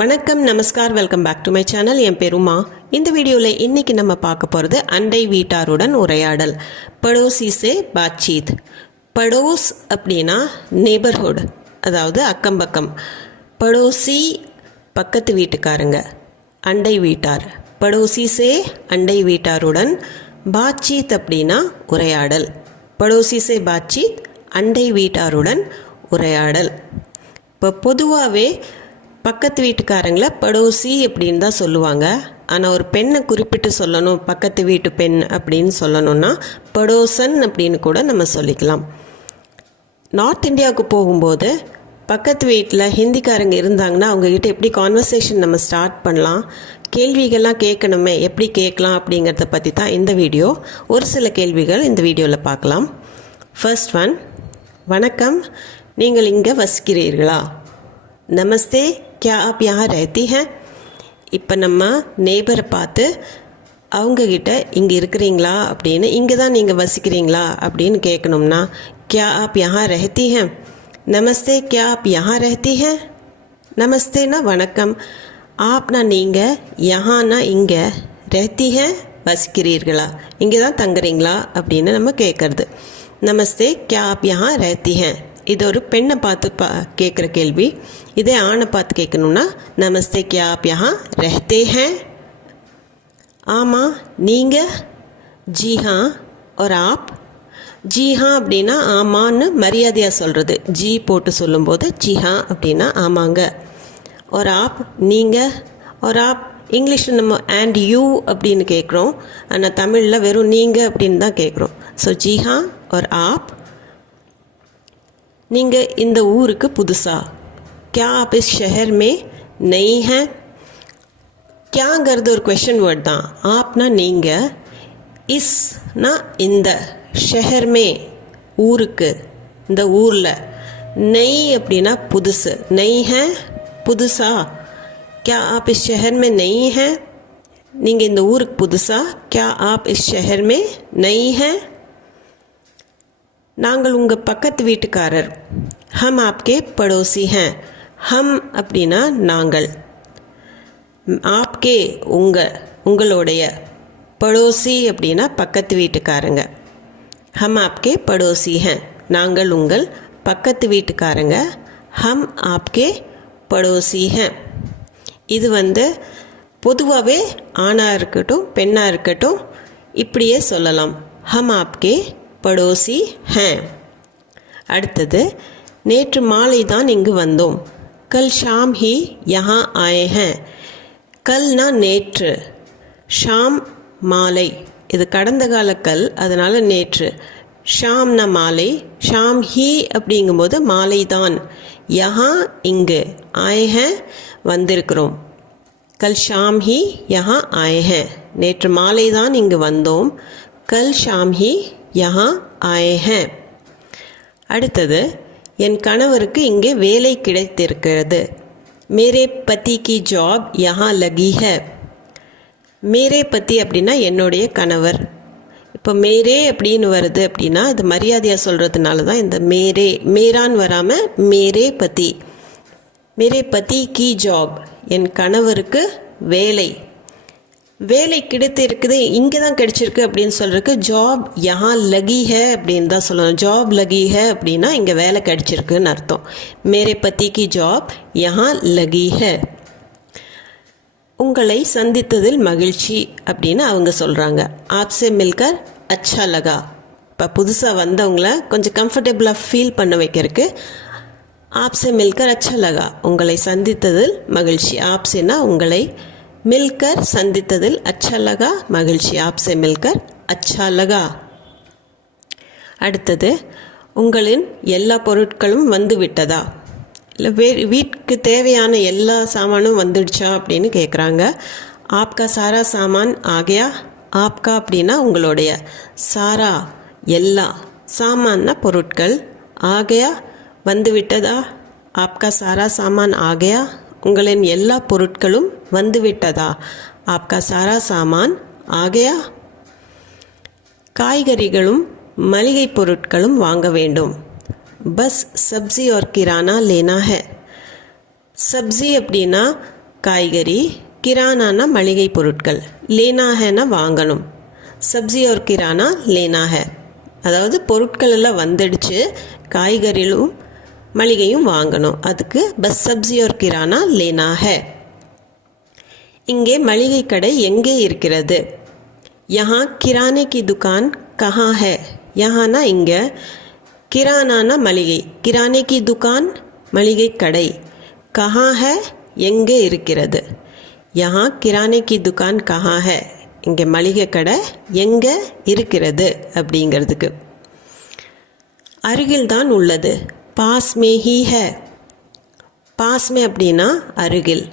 வணக்கம், நமஸ்கார், welcome back to my channel. என் பேர் உமா. இந்த வீடியோவில் இன்றைக்கி நம்ம பார்க்க போகிறது அண்டை வீட்டாருடன் உரையாடல். படோசி சே பாத்சீத். படோஸ் அப்படின்னா நெய்பர்ஹுட், அதாவது அக்கம்பக்கம். படோசி பக்கத்து வீட்டுக்காரங்க, அண்டை வீட்டார். படோசி சே அண்டை வீட்டாருடன். பாத்சீத் அப்படின்னா உரையாடல். படோசி சே பாத்சீத், அண்டை வீட்டாருடன் உரையாடல். இப்போ பொதுவாகவே பக்கத்து வீட்டுக்காரங்கள படோசி அப்படின்னு தான் சொல்லுவாங்க. ஆனால் ஒரு பெண்ணை குறிப்பிட்டு சொல்லணும், பக்கத்து வீட்டு பெண் அப்படின்னு சொல்லணும்னா படோசன் அப்படின்னு கூட நம்ம சொல்லிக்கலாம். நார்த் இந்தியாவுக்கு போகும்போது பக்கத்து வீட்டில் ஹிந்திக்காரங்க இருந்தாங்கன்னா அவங்கக்கிட்ட எப்படி கான்வர்சேஷன் நம்ம ஸ்டார்ட் பண்ணலாம், கேள்விகள்லாம் கேட்கணுமே, எப்படி கேட்கலாம் அப்படிங்கிறத பற்றி தான் இந்த வீடியோ. ஒரு சில கேள்விகள் இந்த வீடியோவில் பார்க்கலாம். ஃபர்ஸ்ட் ஒன், வணக்கம், நீங்கள் இங்கே வசிக்கிறீர்களா? நமஸ்தே, क्या आप यहाँ रहती हैं? இப்போ நம்ம நெய்பரை பார்த்து அவங்கக்கிட்ட இங்கே இருக்கிறீங்களா அப்படின்னு, இங்கே தான் நீங்கள் வசிக்கிறீங்களா அப்படின்னு கேட்கணும்னா क्या आप यहाँ रहती हैं? நமஸ்தே, क्या आप यहाँ रहती हैं? நமஸ்தேனா வணக்கம், ஆப்னா நீங்கள், யஹானா இங்கே, रहती हैं வசிக்கிறீர்களா, இங்கே தான் தங்குறீங்களா அப்படின்னு நம்ம கேட்குறது. நமஸ்தே, क्या आप यहाँ रहती हैं. இது ஒரு பெண்ணை பார்த்து கேட்குற கேள்வி. இதே ஆணை பார்த்து கேட்கணும்னா நமஸ்தே, क्या आप यहाँ रहते हैं? ஆமாம், நீங்கள்? ஜி ஹா. और आप? ஜி ஹா அப்படின்னா ஆமான்னு மரியாதையாக சொல்கிறது. ஜி போட்டு சொல்லும்போது ஜி ஹா அப்படின்னா ஆமாங்க. और आप நீங்கள்? और आप இங்கிலீஷில் நம்ம அண்ட் யூ அப்படின்னு கேட்குறோம், ஆனால் தமிழில் வெறும் நீங்கள் அப்படின்னு தான் கேட்குறோம். ஸோ ஜி ஹா और आप. நீங்கள் இந்த ஊருக்கு புதுசா? क्या आप इस शहर में नई हैं? क्याங்கிறது ஒரு क्वेश्चन வேர்ட் தான். ஆப்னா நீங்கள், இஸ்னா இந்த, ஷஹர் மே ஊருக்கு, இந்த ஊரில், நெய் அப்படின்னா புதுசு. நெய் ஹே புதுசா. क्या आप इस शहर में नई हैं? நீங்கள் இந்த ஊருக்கு புதுசா? क्या आप इस शहर में नई हैं? நாங்கள் உங்கள் பக்கத்து வீட்டுக்காரர். ஹம் ஆப்கே படோசி ஹேன். ஹம் அப்படின்னா நாங்கள், ஆப்கே உங்களுடைய, படோசி அப்படின்னா பக்கத்து வீட்டுக்காரங்க. ஹம் ஆப்கே படோசி ஹேன், நாங்கள் உங்கள் பக்கத்து வீட்டுக்காரங்க. ஹம் ஆப்கே படோசி ஹேன். இது பொதுவாகவே ஆணாக இருக்கட்டும் பெண்ணாக இருக்கட்டும் இப்படியே சொல்லலாம். ஹம் ஆப்கே படோசி ஹேன். அடுத்தது, நேற்று மாலை தான் இங்கு வந்தோம். கல் ஷாம் ஹி யஹா ஆயே ஹேன். கல்னா நேற்று, ஷாம் மாலை, இது கடந்த கால கல், அதனால் நேற்று. ஷாம்னா மாலை, ஷாம் ஹி அப்படிங்கும்போது மாலை தான், யஹா இங்கு, ஆயே ஹேன் வந்திருக்கிறோம். கல் ஷாம் ஹி யஹா ஆயே ஹேன், நேற்று மாலை தான் இங்கு வந்தோம். கல் ஷாம் ஹி யஹா ஆயே ஹேன். அடுத்தது, என் கணவருக்கு இங்கே வேலை கிடைத்திருக்கிறது. மேரே பதி கி ஜாப் யஹா லகி ஹே. மேரே பதி அப்படின்னா என்னுடைய கணவர். இப்போ மேரே அப்படின்னு வருது அப்படின்னா இது மரியாதையாக சொல்கிறதுனால தான் இந்த மேரே, மேரான் வராமல் மேரே பதி. மேரே பதி கி ஜாப், என் கணவருக்கு வேலை. வேலை கிடைத்திருக்குது, இங்கே தான் கிடைச்சிருக்கு அப்படின்னு சொல்கிறதுக்கு ஜாப் யஹா லகி ஹே அப்படின்னு தான் சொல்லணும். ஜாப் லகி ஹே அப்படின்னா இங்கே வேலை கிடைச்சிருக்குன்னு அர்த்தம். மேரே பதி கி ஜாப் யஹா லகி ஹே. உங்களை சந்தித்ததில் மகிழ்ச்சி அப்படின்னு அவங்க சொல்கிறாங்க. ஆப்சே மில்கர் அச்சா லகா. இப்போ புதுசாக வந்தவங்கள கொஞ்சம் கம்ஃபர்டபுளாக ஃபீல் பண்ண வைக்கிறதுக்கு ஆப்சே மில்கர் அச்சா லகா, உங்களை சந்தித்ததில் மகிழ்ச்சி. ஆப்சேனா உங்களை, மில்கர் சந்தித்ததில், அச்சா லகா மகிழ்ச்சி. ஆப்சே மில்கர் அச்சா லகா. அடுத்தது, உங்களின் எல்லா பொருட்களும் வந்து விட்டதா? இல்லை வீட்டுக்கு தேவையான எல்லா சாமானும் வந்துடுச்சா அப்படின்னு கேட்குறாங்க. ஆப்கா சாரா சாமான் ஆகையா. ஆப்கா அப்படின்னா உங்களுடைய, சாரா எல்லா, சாமான்னா பொருட்கள், ஆகையா வந்து விட்டதா. ஆப்கா சாரா சாமான் ஆகையா, உங்களின் எல்லா பொருட்களும் வந்துவிட்டதா. ஆப்கா சாரா சாமான் ஆகையா. காய்கறிகளும் மளிகை பொருட்களும் வாங்க வேண்டும். பஸ் சப்ஜி और किराना लेना है. சப்ஜி அப்படின்னா காய்கறி, கிரானானா மளிகை பொருட்கள், லேனா ஹேனா வாங்கணும், சப்ஜி और கிரானா லேனா ஹே அதாவது பொருட்கள் எல்லாம் வந்துடுச்சு, காய்கறிகளும் மளிகையும் வாங்கணும், அதுக்கு பஸ் சப்ஜி और கிரானா லேனா ஹே. இங்கே மளிகை கடை எங்கே இருக்கிறது? यहाँ किराने की दुकान कहाँ है? यहाँனா இங்கே, கிரானானா மளிகை, கிரானே की दुकान மளிகை கடை, कहाँ है எங்கே இருக்கிறது. यहाँ किराने की दुकान कहाँ है இங்கே மளிகை கடை எங்கே இருக்கிறது அப்படிங்கிறதுக்கு. அருகில் தான் உள்ளது, पास में ही है. पास में அப்படின்னா அருகில்,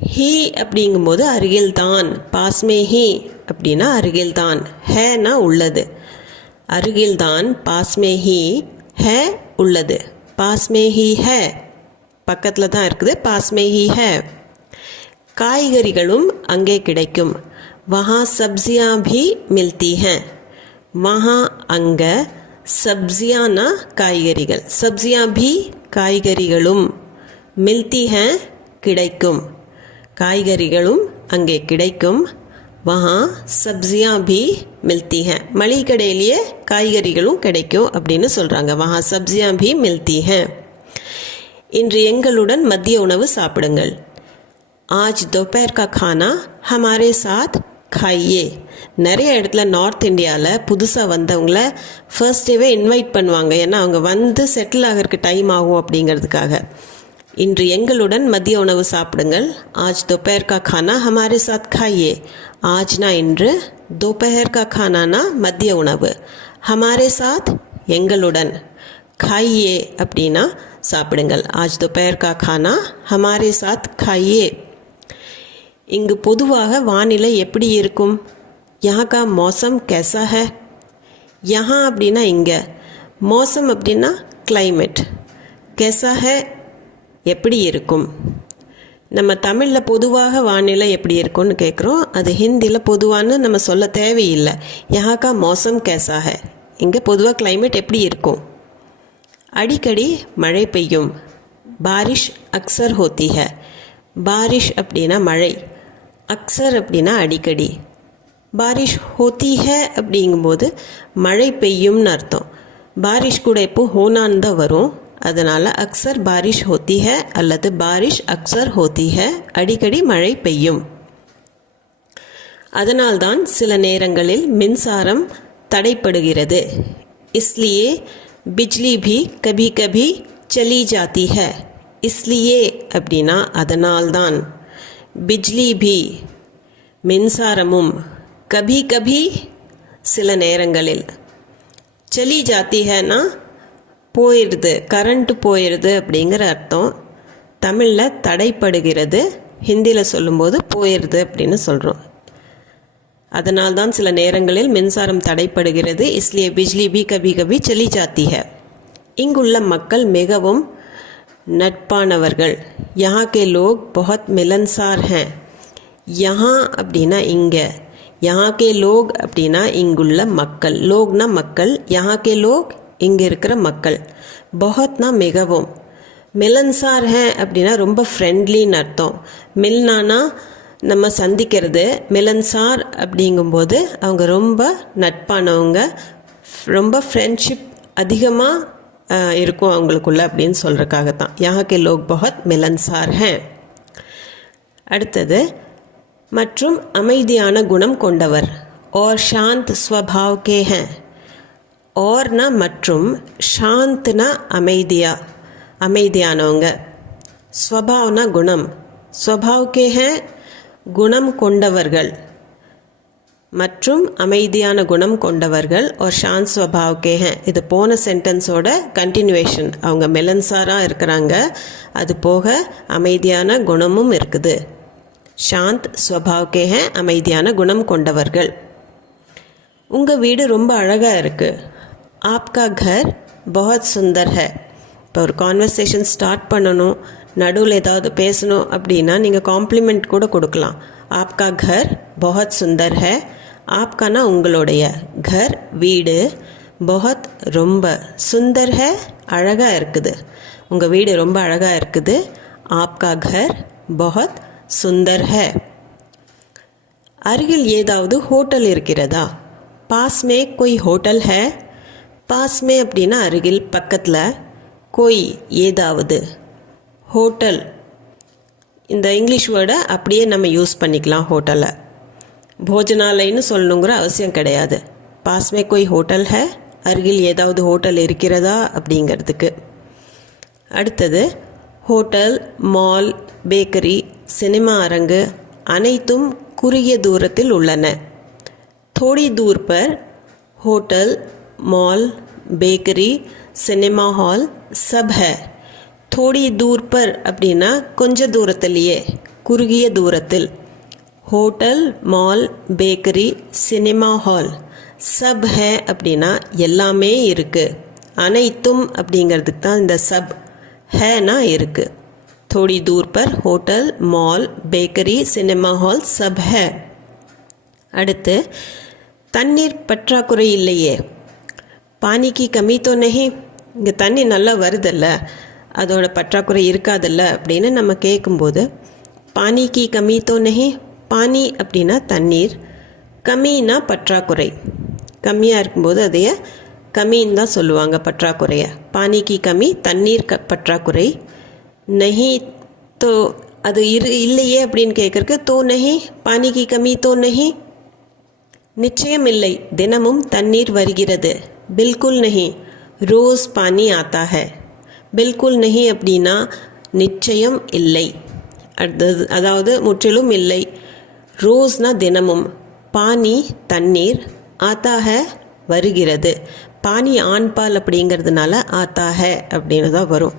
ஹீ அப்படிங்கும்போது அருகில் தான், पास में ही அப்படின்னா அருகில் தான், ஹேனா உள்ளது, அருகில் தான் पास में ही है உள்ளது, पास में ही है பக்கத்தில் தான் இருக்குது, पास में ही है. காய்கறிகளும் அங்கே கிடைக்கும், वहाँ सब्जियाँ भी मिलती हैं. वहाँ அங்கே, सब्जियाँனா காய்கறிகள், सब्जियाँ भी காய்கறிகளும், मिलती हैं கிடைக்கும், காய்கறிகளும் அங்கே கிடைக்கும், वहाँ सब्जियाँ भी मिलती हैं மளிகை கடையிலேயே காய்கறிகளும் கிடைக்கும் அப்படின்னு சொல்கிறாங்க, वहाँ सब्जियाँ भी मिलती हैं. இன்று எங்களுடன் மதிய உணவு சாப்பிடுங்கள். आज दोपहर का खाना हमारे साथ खाइए. நிறைய இடத்துல நார்த் இந்தியாவில் புதுசாக வந்தவங்கள ஃபர்ஸ்ட் டேவே இன்வைட் பண்ணுவாங்க, ஏன்னா அவங்க வந்து செட்டில் ஆகிறதுக்கு டைம் ஆகும் அப்படிங்கிறதுக்காக. இன்று எங்களுடன் மதிய உணவு சாப்பிடுங்கள். आज दोपहर का खाना हमारे साथ खाइए. ஆஜ்னா இன்று, दोपहर का खानाனா மதிய உணவு, हमारे साथ எங்களுடன், खाइए அப்படின்னா சாப்பிடுங்கள். आज दोपहर का खाना हमारे साथ खाइए. இங்கு பொதுவாக வானிலை எப்படி இருக்கும்? यहाँ का मौसम कैसा है? यहाँ அப்படின்னா இங்கே, मौसम அப்படின்னா climate, कैसा है எப்படி இருக்கும். நம்ம தமிழில் பொதுவாக வானிலை எப்படி இருக்கும்னு கேட்குறோம், அது ஹிந்தியில் பொதுவான்னு நம்ம சொல்ல தேவையில்லை. यहाँ का मौसम कैसा है, இங்கே பொதுவாக climate எப்படி இருக்கும். அடிக்கடி மழை பெய்யும், பாரிஷ் அக்சர் ஹோத்தி है. பாரிஷ் அப்படின்னா மழை, அக்சர் அப்படின்னா அடிக்கடி, பாரிஷ் ஹோத்தி है அப்படிங்கும்போது மழை பெய்யும்னு அர்த்தம். பாரிஷ் கூட இப்போ ஹோனான்னு தான் வரும், அதனால் அக்சர் பாரிஷ் ஹோத்தி है அல்லது பாரிஷ் அக்சர் ஹோத்தி है, அடிக்கடி மழை பெய்யும். அதனால்தான் சில நேரங்களில் மின்சாரம் தடைப்படுகிறது. इसलिए बिजली भी कभी कभी चली जाती है. इसलिए அப்படின்னா அதனால்தான், बिजली भी மின்சாரமும், कभी कभी சில நேரங்களில், चली जाती हैனா போயிடுது, கரண்ட் போயிடுது அப்படிங்கிற அர்த்தம். தமிழில் தடைப்படுகிறது, ஹிந்தியில் சொல்லும்போது போயிடுது அப்படின்னு சொல்கிறோம். அதனால்தான் சில நேரங்களில் மின்சாரம் தடைப்படுகிறது, इसलिए बिजली भी कभी कभी चली जाती है. இங்குள்ள மக்கள் மிகவும் நட்பானவர்கள். यहाँ के लोग बहुत मिलनसार हैं. यहाँ அப்படின்னா இங்கே, यहाँ के लोग அப்படின்னா இங்குள்ள மக்கள், லோக்னா மக்கள், यहाँ के लोग இங்கே இருக்கிற மக்கள், பஹத்னா மிகவும், மிலன்சார் ஹே அப்படின்னா ரொம்ப ஃப்ரெண்ட்லின்னு அர்த்தம். மில்னானா நம்ம சந்திக்கிறது, மிலன்சார் அப்படிங்கும்போது அவங்க ரொம்ப நட்பானவங்க, ரொம்ப ஃப்ரெண்ட்ஷிப் அதிகமாக இருக்கும் அவங்களுக்குள்ள அப்படின்னு சொல்கிறதுக்காகத்தான். यहाँ के लोग बहुत मिलनसार हैं. அடுத்தது, மற்றும் அமைதியான குணம் கொண்டவர், और शांत स्वभाव के हैं. औरனா மற்றும், ஷாந்த்னா அமைதியானவங்க, ஸ்வபாவ்னா குணம், ஸ்வபாவ் கே ஹே குணம் கொண்டவர்கள், மற்றும் அமைதியான குணம் கொண்டவர்கள், और शांत स्वभाव के हैं. இது போன சென்டென்ஸோட கண்டினியூவேஷன். அவங்க மெலன்சாராக இருக்கிறாங்க, அது போக அமைதியான குணமும் இருக்குது. शांत स्वभाव के हैं அமைதியான குணம் கொண்டவர்கள். உங்கள் வீடு ரொம்ப அழகாக இருக்குது. आपका घर बहुत सुंदर है. இப்போ ஒரு கான்வர்சேஷன் ஸ்டார்ட் பண்ணணும், நடுவில் ஏதாவது பேசணும் அப்படின்னா நீங்கள் காம்ப்ளிமெண்ட் கூட கொடுக்கலாம். आपका घर बहुत सुंदर है. आपकाனா உங்களுடைய, घर வீடு, बहुत ரொம்ப, सुंदर है அழகாக இருக்குது, உங்கள் வீடு ரொம்ப அழகாக இருக்குது. आपका घर बहुत सुंदर है। अरुगिल ஏதாவது ஹோட்டல் இருக்கிறதா? पास में कोई होटल है? पास में அப்படினா அருகில் பக்கத்துல, कोई ஏதாவது, ஹோட்டல் இந்த இங்கிலீஷ் வேர்டை அப்படியே நம்ம யூஸ் பண்ணிக்கலாம். ஹோட்டலை போஜனாலயன்னு சொல்லணுங்கிற அவசியம் கிடையாது. பாஸ் மே கோய் ஹோட்டல் ஹே, அருகில் ஏதாவது ஹோட்டல் இருக்கிறதா அப்படிங்கிறதுக்கு. அடுத்தது ஹோட்டல், மால், பேக்கரி, சினிமா அரங்கு அனைத்தும் குறுகிய தூரத்தில் உள்ளன. थोड़ी दूर पर hotel, mall, bakery, cinema hall सब है. थोड़ी दूर पर அப்படின்னா கொஞ்ச தூரத்திலேயே, குறுகிய தூரத்தில். Hotel, mall, bakery, cinema hall சப் ஹே அப்படின்னா எல்லாமே இருக்குது. அனைத்தும் அப்படிங்கிறதுக்கு தான் இந்த சப் ஹேனா இருக்குது. थोड़ी दूर पर hotel, mall, bakery, cinema hall சப் ஹே. அடுத்து தண்ணீர் பற்றாக்குறை இல்லையே. பானி கி கமி தோ நஹி, இங்கே தண்ணி நல்லா வருதில்ல, அதோட பற்றாக்குறை இருக்காதில்ல அப்படின்னு நம்ம கேட்கும்போது பானி கி கமி தோ நஹி, பானி அப்படின்னா தண்ணீர், கமின்னா பற்றாக்குறை. கம்மியாக இருக்கும்போது அதைய கமின்னு தான் சொல்லுவாங்க, பற்றாக்குறையை. பானி கி கமி தண்ணீர் பற்றாக்குறை. நஹி தோ அது இல்லையே அப்படின்னு கேட்குறக்கு தோ நஹி, பானி கி கமி தோ நஹி. நிச்சயம் இல்லை, தினமும் தண்ணீர் வருகிறது. பில்குல் நஹி, ரோஸ் பானி ஆத்தா ஹை. பில்குல் நஹி அப்படின்னா நிச்சயம் இல்லை, அதாவது முற்றிலும் இல்லை. ரோஸ்னா தினமும், பானி தண்ணீர், ஆத்தா ஹை வருகிறது. பானி ஆண்பால் அப்படிங்கிறதுனால ஆத்தா ஹை அப்படின்னு தான் வரும்.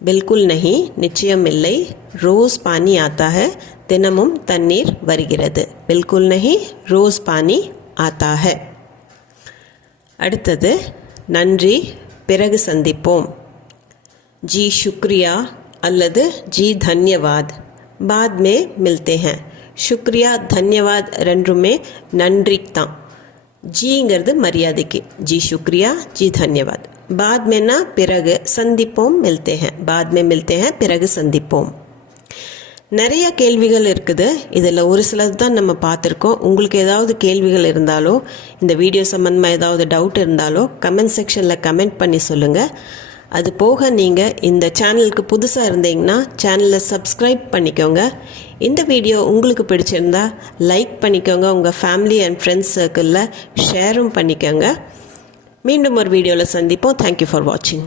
பில்குல் நஹி நிச்சயம் இல்லை, ரோஸ் பானி ஆத்தா ஹை தினமும் தண்ணீர் வருகிறது. பில்குல் நஹி ரோஸ் பானி ஆத்தா ஹை. அடுத்தது நன்றி, பிறகு சந்திப்போம். जी शुक्रिया அல்லது जी धन्यवाद, बाद में मिलते हैं. शुक्रिया, धन्यवाद ரெண்டுமே நன்றிக்கு தான். ஜிங்கிறது மரியாதைக்கு. जी शुक्रिया, जी धन्यवाद. बाद में ना பிறகு, சந்திப்போம் मिलते हैं, बाद में मिलते हैं பிறகு சந்திப்போம். நிறைய கேள்விகள் இருக்குது. இதில் ஒரு சிலது தான் நம்ம பார்த்துருக்கோம். உங்களுக்கு ஏதாவது கேள்விகள் இருந்தாலோ, இந்த வீடியோ சம்மந்தமாக ஏதாவது டவுட் இருந்தாலோ கமெண்ட் செக்ஷனில் கமெண்ட் பண்ணி சொல்லுங்கள். அது போக நீங்கள் இந்த சேனலுக்கு புதுசாக இருந்தீங்கன்னா சேனலை சப்ஸ்கிரைப் பண்ணிக்கோங்க. இந்த வீடியோ உங்களுக்கு பிடிச்சிருந்தா லைக் பண்ணிக்கோங்க. உங்கள் ஃபேமிலி அண்ட் ஃப்ரெண்ட்ஸ் சர்க்கிளில் ஷேரும் பண்ணிக்கோங்க. மீண்டும் ஒரு வீடியோவில் சந்திப்போம். தேங்க்யூ ஃபார் வாட்சிங்.